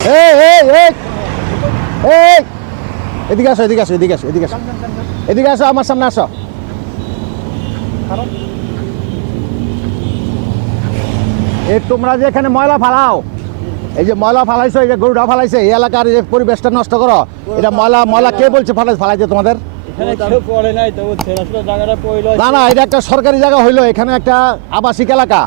এই এই এই এই। এদিকে আসো এদিকে আসো এদিকে আসো এদিকে আসো। এদিকে আসো আমার সামনে আসো। এই তোমরা যে এখানে ময়লা ফালাও এই যে ময়লা ফালাইছো এই যে গরুটা ফালাইছে এই এলাকার যে পরিবেশটা নষ্ট করো। এটা ময়লা ময়লা কে বলছে ফালাই ফালাইছে তোমাদের? না না এটা একটা সরকারি জায়গা হইল এখানে একটা আবাসিক এলাকা।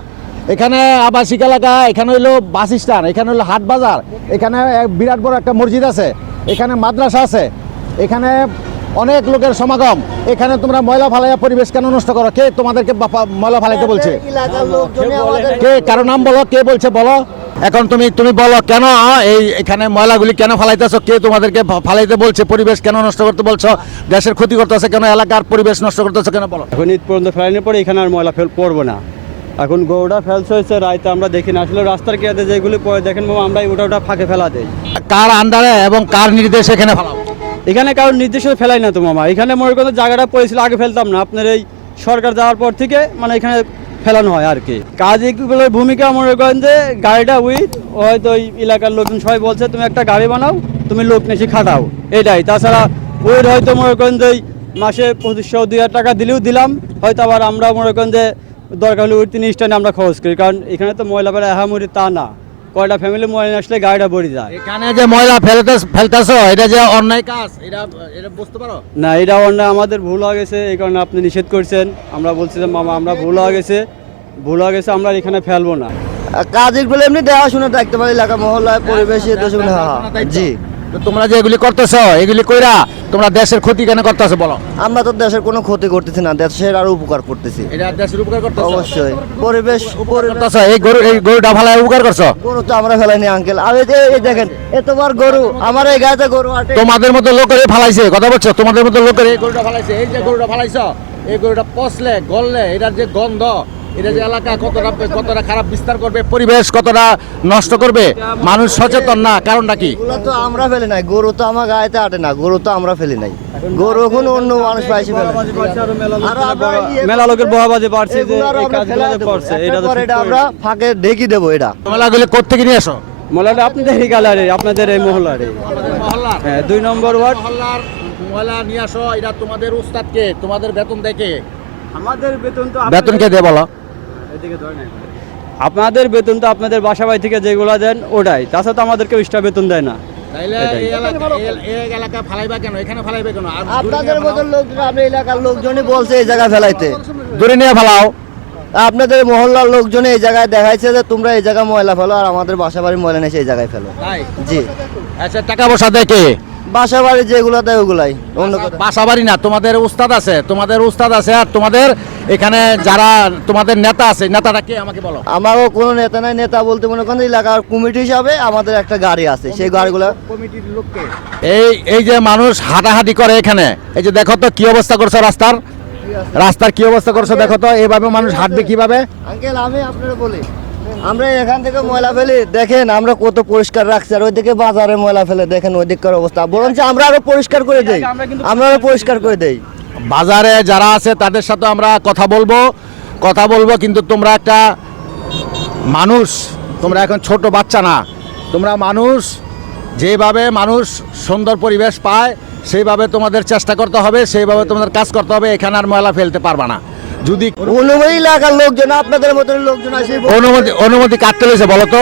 এখানে আবাসিক এলাকা এখানে হইল বাস স্ট্যান্ড এখানে হইল হাট বাজার এখানে বিরাট বড় একটা মসজিদ আছে এখানে মাদ্রাসা আছে এখানে অনেক লোকের সমাগম। এখানে তোমরা ময়লা ফালাইয়া পরিবেশ কেন নষ্ট করো? কে তোমাদেরকে ময়লা ফালাইতে বলছে? কে কারও নাম বলো কে বলছে বলো? এখন তুমি তুমি বলো কেন এই এখানে ময়লাগুলি কেন ফালাইতেছো? কে তোমাদেরকে ফালাইতে বলছে? পরিবেশ কেন নষ্ট করতে বলছো? দেশের ক্ষতি করতেছে কেন? এলাকার পরিবেশ নষ্ট করতেছে কেন বলো? এখন ঈদ পর্যন্ত ফেলানোর পরে এখানে আর ময়লা ফেল পড়ব না। এখন গরুটা ফেলছে হয়েছে রাইতে আমরা দেখি না। আসলে রাস্তার কেয়াতে যেগুলি পড়ে দেখেন বাবা আমরা ওটা ওটা ফাঁকে ফেলা দেই। কার আন্ডারে এবং কার নির্দেশ এখানে ফেলাও? এখানে কারোর নির্দেশ ফেলাই না তো মামা। এখানে মনে করেন জায়গাটা পড়েছিল আগে ফেলতাম না। আপনার এই সরকার যাওয়ার পর থেকে মানে এখানে ফেলানো হয় আর কি। কাজগুলোর ভূমিকা মনে করেন যে গাড়িটা উইথ হয়তো ওই এলাকার লোকজন সবাই বলছে তুমি একটা গাড়ি বানাও তুমি লোক নেশি খাটাও। এটাই। তাছাড়া উইথ হয়তো মনে করেন যে ওই মাসে পঁচিশশো দুই হাজার টাকা দিলেও দিলাম। হয়তো আবার আমরা মনে করেন যে দরকার হলে ওই তিন স্ট্যান্ডে আমরা খরচ করি কারণ এখানে তো ময়লা বেলা আহামরি তা না। কয়টা ফ্যামিলি ময়লা আসলে গাড়িটা ভরে যায়। এখানে যে ময়লা ফেলতে ফেলতেছো এটা যে অন্যায় কাজ এটা এটা বুঝতে পারো? না এটা অন্য আমাদের ভুল হয়ে গেছে এই কারণে আপনি নিষেধ করছেন। আমরা বলছিলাম মামা আমরা ভুল হয়ে গেছে। ভুল হয়ে গেছে আমরা এখানে ফেলব না। কাজের বলে এমনি দেখাশোনা দেখতে পারি এলাকা মহল্লায় পরিবেশে দেশগুলো হ্যাঁ জি। তো তোমরা যে এগুলি করতেছো এগুলি কইরা তোমরা দেশের ক্ষতি কেন করতেছো বলো? আমরা তো দেশের কোনো ক্ষতি করতেছি না দেশের আরও উপকার করতেছি। এটা দেশের উপকার করতেছো? অবশ্যই। পরিবেশ পরিবেশ করতেছো? এই গরু এই গরুটা ভালো উপকার করছ? গরু তো আমরা ফেলাইনি আঙ্কেল আর এই যে এই দেখেন এতবার গরু আমার এই গাছে গরু আটে তোমাদের মতো লোকের ফালাইছে কথা বলছো? তোমাদের মতো লোকের এই গরুটা ফালাইছে। এই যে গরুটা ফালাইছো এই গরুটা পচলে গললে এটার যে গন্ধ এটা যে এলাকা কতটা কতটা খারাপ বিস্তার করবে পরিবেশ কতটা নষ্ট করবে মানুষ সচেতন না কারণটা কি? এগুলো তো আমরা ফেলি নাই গরু তো আমার গায়েতে আটে না গরু তো আমরা ফেলি নাই। গরু এখন অন্য মানুষ পাইছে ফেলে মেলা লোকের বহাবাজি বাড়ছে যে এই আমরা কাজগুলো করছে এটা তো এটা আমরা ফাঁকে ঢেকি দেবো এটা। ময়লাগুলি কোথেকে নিয়ে এসো? মহলাটা আপনাদের এই গ্যালারি আপনাদের এই মহল্লার। হ্যাঁ দুই নম্বর ওয়ার্ড। মহল্লার ময়লা নিয়ে আসো এটা তোমাদের উস্তাদকে তোমাদের বেতন দেখে আমাদের বেতন তো বেতন কে দেয় বলো। আপনাদের বেতন তো আপনাদের বাসা বাড়ি থেকে যেগুলো দেন ওটাই। তাছাড়া তো আমাদেরকে এক্সট্রা বেতন দেয় না। তাইলে এটাই। এই এলাকা এই- এই এলাকা ফালাইবা কেন? এখানে ফালাইবে কেন? আর দূরে আপনাদের নিয়ে লোকজন আপনি এলাকার লোকজনই বলছে এই জায়গায় ফেলাইতে। দূরে নিয়ে ফেলাও আপনাদের মহল্লার লোকজন এই জায়গায় দেখাইছে যে তোমরা এই জায়গায় ময়লা ফেলো আর আমাদের বাসা বাড়ির ময়লা নিয়ে এসে এই জায়গায় ফেলো। জি। আচ্ছা টাকা পয়সা দেখে বাসা বাড়ি যেগুলো দেয় ওগুলাই অন্য বাসা বাড়ি না তোমাদের উস্তাদ আছে তোমাদের উস্তাদ আছে আর তোমাদের এখানে যারা তোমাদের নেতা আছে নেতাটা কে আমাকে বলো। আমারও কোনো নেতা নাই নেতা বলতে মনে করেন এলাকার কমিটি হিসাবে আমাদের একটা গাড়ি আছে সেই গাড়িগুলো কমিটির লোককে এই এই যে মানুষ হাঁটাহাঁটি করে এখানে এই যে দেখো তো কি অবস্থা করছ রাস্তার। রাস্তার কি অবস্থা করছ দেখো তো এইভাবে মানুষ হাঁটবে কীভাবে? আঙ্কেল আমি আপনারা বলি আমরা এখান থেকে ময়লা ফেলি, দেখেন আমরা কত পরিষ্কার রাখছি, আর ওইদিকে বাজারে ময়লা ফেলে, দেখেন ওই দিককার অবস্থা। বরঞ্চ আমরা আরও পরিষ্কার করে দেই, আমরা আরও পরিষ্কার করে দেই। বাজারে যারা আছে, তাদের সাথে আমরা কথা বলব কথা বলব, কিন্তু তোমরা একটা মানুষ, তোমরা এখন ছোট বাচ্চা না। তোমরা মানুষ, যেভাবে মানুষ সুন্দর পরিবেশ পায়, সেইভাবে তোমাদের চেষ্টা করতে হবে, সেইভাবে তোমাদের কাজ করতে হবে, এখানে আর ময়লা ফেলতে পারবা না। যদি অনুমতি এলাকার লোকজন আপনাদের মতন লোকজন আসি অনুমতি অনুমতি কাটতে লইছে বলো তো?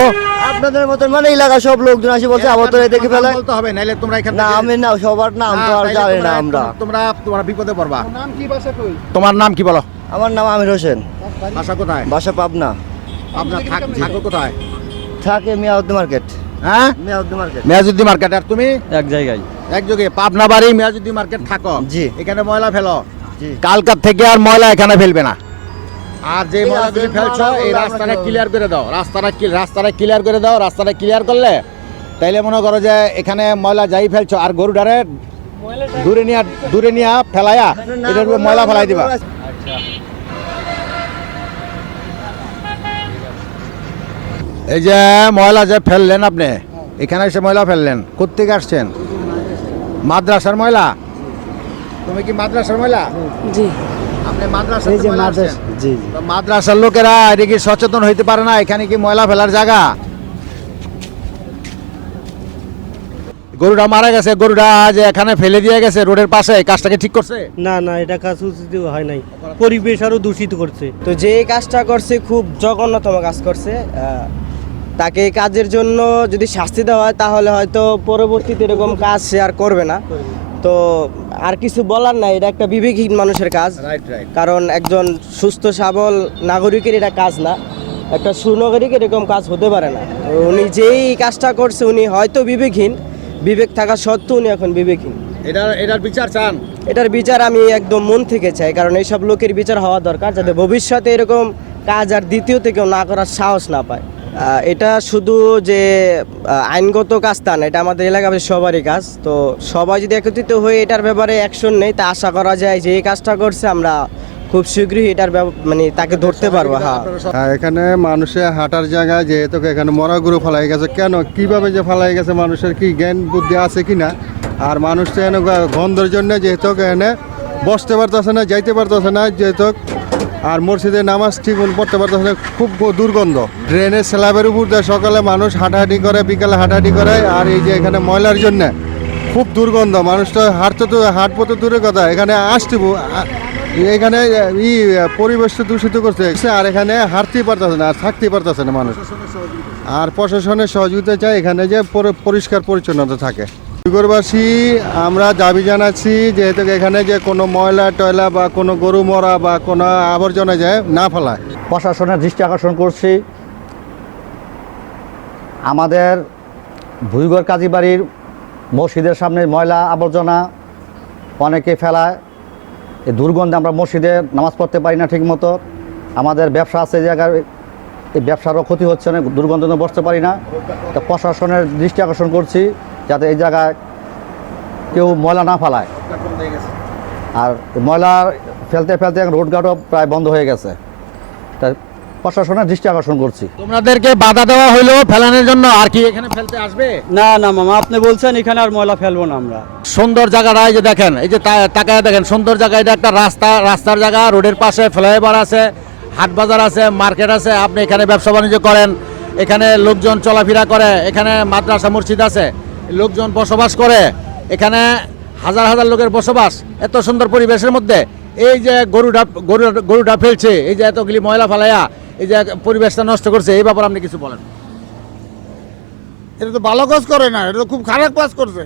আপনাদের মতন মানে এলাকার সব লোকজন আসি বলছে আবার দেখে ফেলে। বলতে হবে নাইলে তোমরা এখান না আমি না সবার নাম তো আর হ্যাঁ, জানি না আমরা। তোমরা তোমরা বিপদে পড়বা। তোমার নাম কি বলো? আমার নাম আমির হোসেন। বাসা কোথায়? বাসা পাবনা। আপনার থাক থাকো কোথায়? থাকে মিয়াউদ্দি মার্কেট। হ্যাঁ? মিয়াউদ্দি মার্কেট। মেয়াজুদ্দি মার্কেট আর তুমি? এক জায়গায়। এক একযোগে পাবনা বাড়ি মেয়াজুদ্দি মার্কেট থাকো। জি। এখানে ময়লা ফেলো। কালকার থেকে আর ময়লা এখানে ফেলবে না। আর যে ময়লাগুলি ফেলছো এই রাস্তাটা ক্লিয়ার করে দাও। রাস্তাটা কি রাস্তাটা ক্লিয়ার করে দাও রাস্তাটা ক্লিয়ার করলে তাইলে মনে করো যে এখানে ময়লা যাই ফেলছো আর গরুটারে দূরে নিয়ে দূরে নিয়ে ফেলাইয়া এটার উপরে ময়লা ফেলাই দিবা। এই যে ময়লা যে ফেললেন আপনি এখানে এসে ময়লা ফেললেন কোথেকে আসছেন? মাদ্রাসার ময়লা? তুমি কি মাদ্রাসার ময়লা জি। আপনি মাদ্রাসার মাদ্রাস জি লোকেরা এটা কি সচেতন হইতে পারে না? এখানে কি ময়লা ফেলার জায়গা? গরুটা মারা গেছে গরুটা যে এখানে ফেলে দিয়ে গেছে রোডের পাশে। কাজটাকে ঠিক করছে? না না এটা কাজ উচিত হয় নাই। পরিবেশ আরও দূষিত করছে। তো যে কাজটা করছে খুব জঘন্যতম কাজ করছে। আহ, তাকে এই কাজের জন্য যদি শাস্তি দেওয়া হয় তাহলে হয়তো পরবর্তীতে এরকম কাজ সে আর করবে না। তো আর কিছু বলার নাই এটা একটা বিবেকহীন মানুষের কাজ। কারণ একজন সুস্থ সবল নাগরিকের এটা কাজ না। একটা সুনাগরিক এরকম কাজ হতে পারে না। উনি যেই কাজটা করছে উনি হয়তো বিবেকহীন। বিবেক থাকা সত্ত্বেও উনি এখন বিবেকহীন। এটা এটার বিচার চান? এটার বিচার আমি একদম মন থেকে চাই কারণ এইসব লোকের বিচার হওয়া দরকার যাতে ভবিষ্যতে এরকম কাজ আর দ্বিতীয় কেউ না করার সাহস না পায়। এটা শুধু যে আইনগত কাজ তা না, এটা আমাদের এলাকার সবারই কাজ। তো সবাই যদি একত্রিত হয়ে এটার ব্যাপারে অ্যাকশন নেই তা আশা করা যায় যে এই কাজটা করছে, আমরা খুব শীঘ্রই এটার মানে তাকে ধরতে পারব হ্যাঁ। হ্যাঁ এখানে মানুষের হাঁটার জায়গায় যেহেতু এখানে মরা গরু ফেলাই গেছে, কেন? কীভাবে যে ফেলাই গেছে, মানুষের কি জ্ঞান বুদ্ধি আছে কি না আর মানুষ তো এখানে গন্ধের জন্য যেহেতু এখানে বসতে পারতেছে না, যাইতে পারতেছে না, যেহেতু আর মসজিদে নামাজ ঠিক পড়তে পারতেছে খুব দুর্গন্ধ। ড্রেনের স্ল্যাবের উপর দিয়ে সকালে মানুষ হাঁটাহাঁটি করে, বিকালে হাঁটাহাঁটি করে, আর এই যে এখানে ময়লার জন্য খুব দুর্গন্ধ। মানুষ তো হাঁটতে তো হাঁটবো তো দূরের কথা। এখানে আসতে এখানে ই পরিবেশ তো দূষিত করছে। আর এখানে হাঁটতেই পারতেছে না, আর থাকতেই পারতেছে না মানুষ। আর প্রশাসনের সহযোগিতা চাই এখানে যে পরিষ্কার পরিচ্ছন্নতা থাকে। দুর্গবাসী আমরা দাবি জানাচ্ছি যেহেতু এখানে যে কোনো ময়লা, টয়লা বা কোনো গরু মরা বা কোনো আবর্জনা যায় না ফেলায়। প্রশাসনের দৃষ্টি আকর্ষণ করছি। আমাদের ভুইগড় কাজীবাড়ির মসজিদের সামনে ময়লা আবর্জনা অনেকে ফেলায়। এই দুর্গন্ধে আমরা মসজিদে নামাজ পড়তে পারি না ঠিক মতো আমাদের ব্যবসা আছে এই জায়গায়, এই ব্যবসারও ক্ষতি হচ্ছে না দুর্গন্ধ বসতে পারি না। তো প্রশাসনের দৃষ্টি আকর্ষণ করছি। যাতে এই জায়গায় কেউ ময়লা না ফেলায়। আর ময়লা ফেলতে ফেলতে রোডঘাটও প্রায় বন্ধ হয়ে গেছে। তাই প্রশাসনের দৃষ্টি আকর্ষণ করছি। তোমাদেরকে বাধা দেওয়া হইল ফেলানোর জন্য আর কি এখানে ফেলতে আসবে? না না মামা আপনি বলছেন এখানে আর ময়লা ফেলব না আমরা। সুন্দর জায়গাটা এই যে দেখেন এই যে তাকায় দেখেন সুন্দর জায়গা এটা একটা রাস্তা রাস্তার জায়গা রোডের পাশে ফ্লাইওভার আছে হাট বাজার আছে মার্কেট আছে আপনি এখানে ব্যবসা বাণিজ্য করেন এখানে লোকজন চলাফেরা করে এখানে মাদ্রাসা মসজিদ আছে। লোকজন বসবাস করে। এখানে হাজার হাজার লোকের বসবাস। এত সুন্দর পরিবেশের মধ্যে এই যে গরুটা গরু গরুটা ফেলছে এই যে এতগুলি ময়লা ফেলাইয়া এই যে পরিবেশটা নষ্ট করছে এই ব্যাপারে আপনি কিছু বলেন। এটা তো ভালো কাজ করে না এটা তো খুব খারাপ কাজ করছে।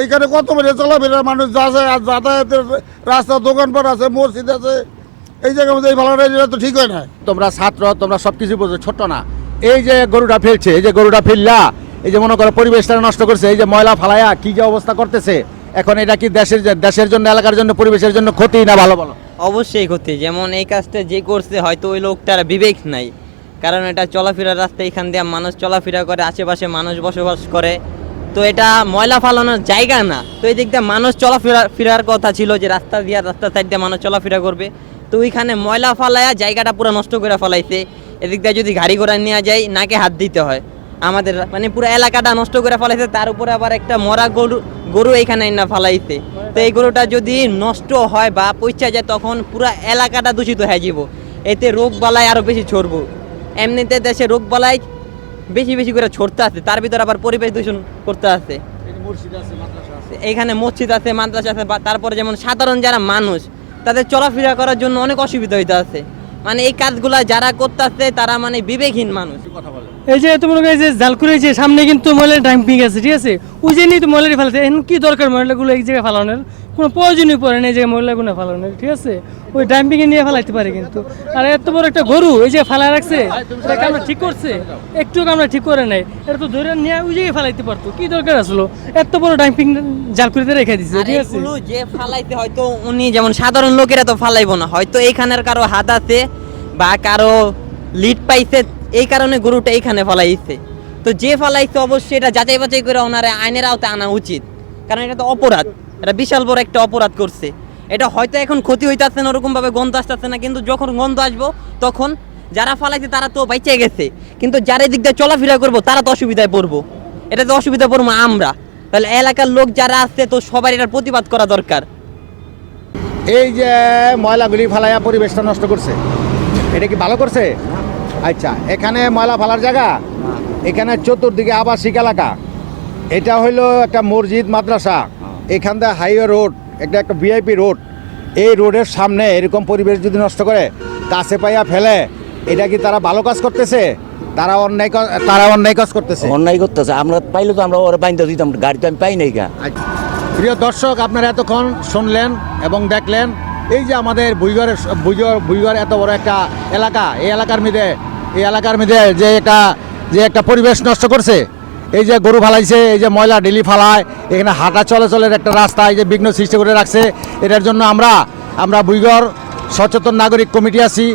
এইখানে কত বেড়ে চলাফেরা মানুষ যাচ্ছে আর যাতায়াতের রাস্তা দোকানপাট আছে মসজিদ আছে। এই জায়গার মধ্যে এই ভালোটা এটা তো ঠিক হয় না। তোমরা ছাত্র তোমরা সব কিছু বোঝো ছোট না। এই যে গরুটা ফেলছে এই যে গরুটা ফেললা এই যে মনে করো পরিবেশটা নষ্ট করছে, এই যে ময়লা ফালায়া কি যে অবস্থা করতেছে, এখন এটা কি দেশের দেশের জন্য, এলাকার জন্য, পরিবেশের জন্য ক্ষতি না ভালো বলো? অবশ্যই ক্ষতি, যেমন এই কাজটা যে করছে, হয়তো ওই লোকটার বিবেক নাই। কারণ এটা চলাফেরার রাস্তা, এখান দিয়ে মানুষ চলাফেরা করে, আশেপাশে মানুষ বসবাস করে। তো এটা ময়লা ফালানোর জায়গা না। তো এই দিক দিয়ে মানুষ চলাফেরা ফেরার কথা ছিল যে রাস্তা দিয়ে, রাস্তা সাইড দিয়ে মানুষ চলাফেরা করবে। তো ওইখানে ময়লা ফালায়া জায়গাটা পুরো নষ্ট করে ফেলাইছে। এদিক দিয়ে যদি গাড়ি ঘোড়া নেওয়া যায়, নাকে হাত দিতে হয়। আমাদের মানে পুরো এলাকাটা নষ্ট করে ফেলাইছে তার উপরে আবার একটা মরা গরু গরু এইখানে না ফেলাইছে। তো এই গরুটা যদি নষ্ট হয় বা পচা যায় তখন পুরো এলাকাটা দূষিত হয়ে যাব এতে রোগ বালাই আরও বেশি ছড়বো। এমনিতে দেশে রোগ বালাই বেশি বেশি করে ছড়তে আছে। তার ভিতরে আবার পরিবেশ দূষণ করতে আছে। এখানে মসজিদ আছে মাদ্রাসা আছে। বা তারপরে যেমন সাধারণ যারা মানুষ তাদের চলাফেরা করার জন্য অনেক অসুবিধা হইতে আছে। মানে এই কাজগুলা যারা করতেছে তারা মানে বিবেকহীন মানুষ। এই যে তোমার এই যে জাল করে যে সামনে কিন্তু ময়লার ডাম্পিং আছে, ঠিক আছে? ওই জন্যই তো ময়লাটি ফেলাতে এখন কি দরকার ময়লাগুলো এই জায়গায় ফেলানোর? কোনো প্রয়োজনই পড়ে না এই জায়গায় ময়লাগুলো ফেলানোর, ঠিক আছে? ওই ডাম্পিংয়ে নিয়ে ফেলাইতে পারে কিন্তু। আর এত বড় একটা গরু এই যে ফেলা রাখছে আমরা ঠিক করছে? একটু আমরা ঠিক করে নাই। এটা তো ধরে নিয়ে ওই জায়গায় ফেলাইতে পারতো। কি দরকার আসলো? এত বড় ডাম্পিং জাল করে রেখে দিছে, ঠিক আছে? যে ফালাইতে হয়তো উনি যেমন সাধারণ লোকেরা তো ফালাইবো না। হয়তো এইখানের কারও হাত আছে বা কারও লিড পাইছে এই কারণে গরুটা এইখানে ফালাইছে। তো যে ফালাইছে অবশ্যই এটা যাচাই বাছাই করে ওনারে আইনের আওতায় আনা উচিত। কারণ এটা তো অপরাধ। এটা বিশাল বড় একটা অপরাধ করছে। এটা হয়তো এখন ক্ষতি হইতাছে না ওরকম ভাবে গন্ধ আসতেছে না, কিন্তু যখন গন্ধ আসব, তখন যারা ফালাইছে তারা তো বাইচে গেছে। কিন্তু যারা এদিক দিয়ে চলাফেরা করব, তারা তো অসুবিধায় পড়ব। এটা তো অসুবিধা পড়ব আমরা। তাহলে এলাকার লোক যারা আছে, তো সবার এটার প্রতিবাদ করা দরকার। এই যে ময়লাগুলি ফালাইয়া পরিবেশটা নষ্ট করছে, এটা কি ভালো করছে? আচ্ছা এখানে ময়লা ফালার জায়গা? এখানে চতুর্দিকে আবাসিক এলাকা। এটা হইল একটা মসজিদ মাদ্রাসা। এখান থেকে হাইওয়ে রোড একটা একটা ভিআইপি রোড। এই রোডের সামনে এরকম পরিবেশ যদি নষ্ট করে কাছে পাইয়া ফেলে এটা কি তারা ভালো কাজ করতেছে? তারা অন্যায় তারা অন্যায় কাজ করতেছে। অন্যায় করতেছে। আমরা পাইলে তো আমরা ওরা বাইন্দা দিতাম গাড়ি তো আমি পাই নাই গা। প্রিয় দর্শক আপনারা এতক্ষণ শুনলেন এবং দেখলেন এই যে আমাদের বুইগড়ের বুইগড় বুইগড় এত বড় একটা এলাকা এই এলাকার মধ্যে এই এলাকার মধ্যে যে একটা যে একটা পরিবেশ নষ্ট করছে, এই যে গরু ফালাইছে, এই যে ময়লা ডেলি ফালায়, এখানে হাঁটা চলাচলের একটা রাস্তা, এই যে বিঘ্ন সৃষ্টি করে রাখছে, এটার জন্য আমরা আমরা বুইগড় সচেতন নাগরিক কমিটি আছি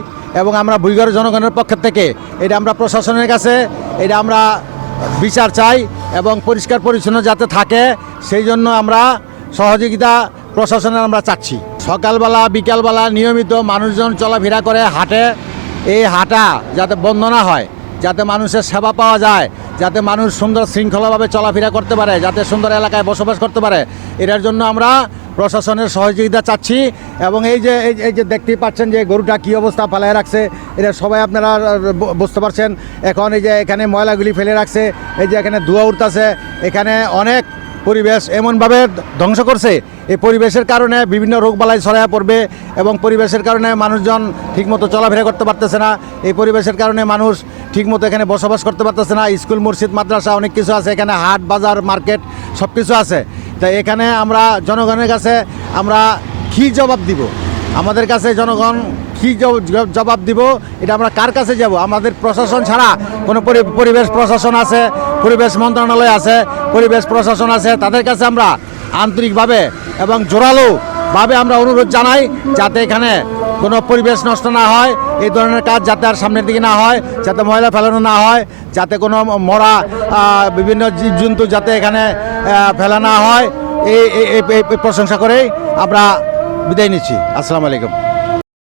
এবং আমরা বুইগড় জনগণের পক্ষ থেকে, এটা আমরা প্রশাসনের কাছে, এটা আমরা বিচার চাই এবং পরিষ্কার পরিচ্ছন্ন যাতে থাকে, সেই জন্য আমরা সহযোগিতা প্রশাসনের আমরা চাচ্ছি। সকালবেলা, বিকালবেলা নিয়মিত মানুষজন চলাফেরা করে, হাটে এই হাঁটা যাতে বন্ধ না হয়, যাতে মানুষের সেবা পাওয়া যায়, যাতে মানুষ সুন্দর শৃঙ্খলাভাবে চলাফেরা করতে পারে, যাতে সুন্দর এলাকায় বসবাস করতে পারে, এটার জন্য আমরা প্রশাসনের সহযোগিতা চাচ্ছি। এবং এই যে এই যে দেখতেই পাচ্ছেন যে গরুটা কী অবস্থা ফেলায় রাখছে, এটা সবাই আপনারা বুঝতে পারছেন। এখন এই যে এখানে ময়লাগুলি ফেলে রাখছে, এই যে এখানে ধোয়া উঠতেছে, এখানে অনেক পরিবেশ এমনভাবে ধ্বংস করছে। এই পরিবেশের কারণে বিভিন্ন রোগবালাই ছড়ায় পড়বে এবং পরিবেশের কারণে মানুষজন ঠিকমতো চলাফেরা করতে পারতেছে না। এই পরিবেশের কারণে মানুষ ঠিকমতো এখানে বসবাস করতে পারতেছে না। স্কুল, মসজিদ, মাদ্রাসা অনেক কিছু আছে। এখানে হাট, বাজার, মার্কেট সব কিছু আছে। তাই এখানে আমরা জনগণের কাছে আমরা কী জবাব দিব? আমাদের কাছে জনগণ কী জবাব দিব? এটা আমরা কার কাছে যাব? আমাদের প্রশাসন ছাড়া কোনো পরি- পরিবেশ প্রশাসন আছে, পরিবেশ মন্ত্রণালয় আছে, পরিবেশ প্রশাসন আছে। তাদের কাছে আমরা আন্তরিকভাবে এবং জোরালো ভাবে আমরা অনুরোধ জানাই যাতে এখানে কোনো পরিবেশ নষ্ট না হয়, এই ধরনের কাজ যাতে আর সামনের দিকে না হয়, যাতে ময়লা ফেলানো না হয়, যাতে কোনো মরা বিভিন্ন জীবজন্তু যাতে এখানে ফেলা না হয়। এই প্রশংসা করেই আমরা বিদায় নিচ্ছি। আসসালামু আলাইকুম।